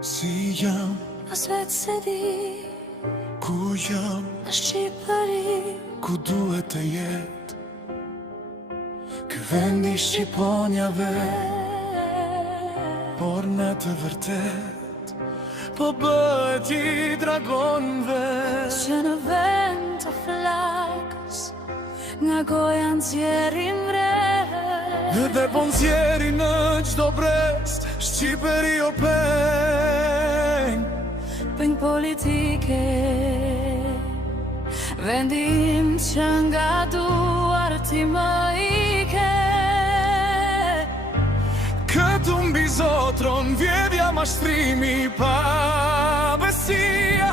Si jam, as vetë se di, ku jam, në Shqipëri, ku duhet të jetë. Ky vend i Shqiponjave, por në të vërtet po bëhet i dragonve. që në vend të flakës nga goja nxjerrin re. Dhe po nxjerri në çdo brest, Shqipëri o peng. Peng politike, vendim që nga duar ti më ike. Këtu mbi zotron vjedhja, mashtrimi, pa besia.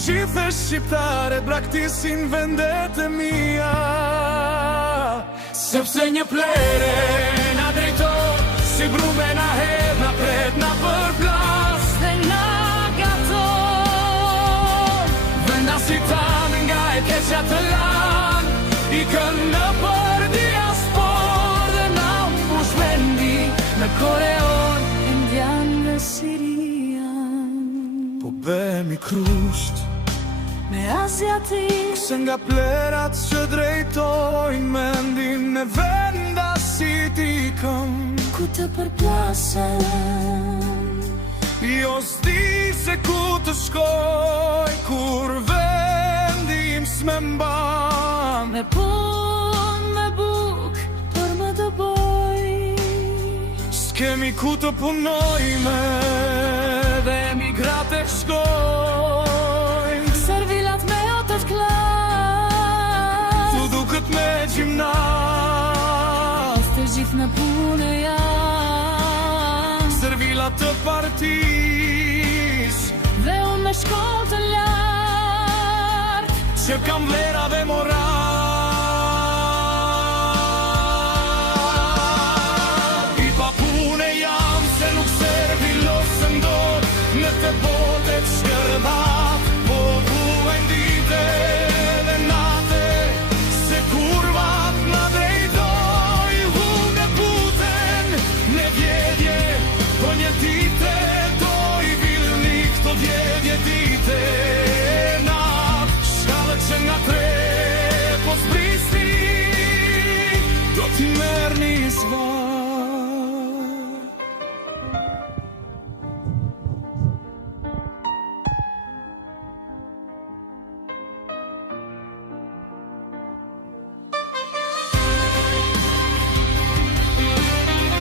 Gjithë shqiptare braktisin vendet e mia. Sepse një plere na drejton, si brume na hedh, na pret, na përplas. Dhe na gaton, Vendasit tanë nga e keqja të lan, ikën në për diaspor. Dhe na mbush vendi në Koreon, Indian dhe Sirian, po bëhemi krusht me Asiatik. se nga plerat që drejtojnë mendin në vendasit ikëm. Ku të përplasen, Jo s'di se ku të shkoj, kur vendim s'me mban. me pun, me buk, për më të boj. S'kemi ku të punojme, dhe emigrat e shkojnë. Servilat me otët klas, Tu duket me gjimnaz, të gjithë në punë janë. servilat të partis, Dhe unë me shkollë të lartë, që kam vlera dhe moral.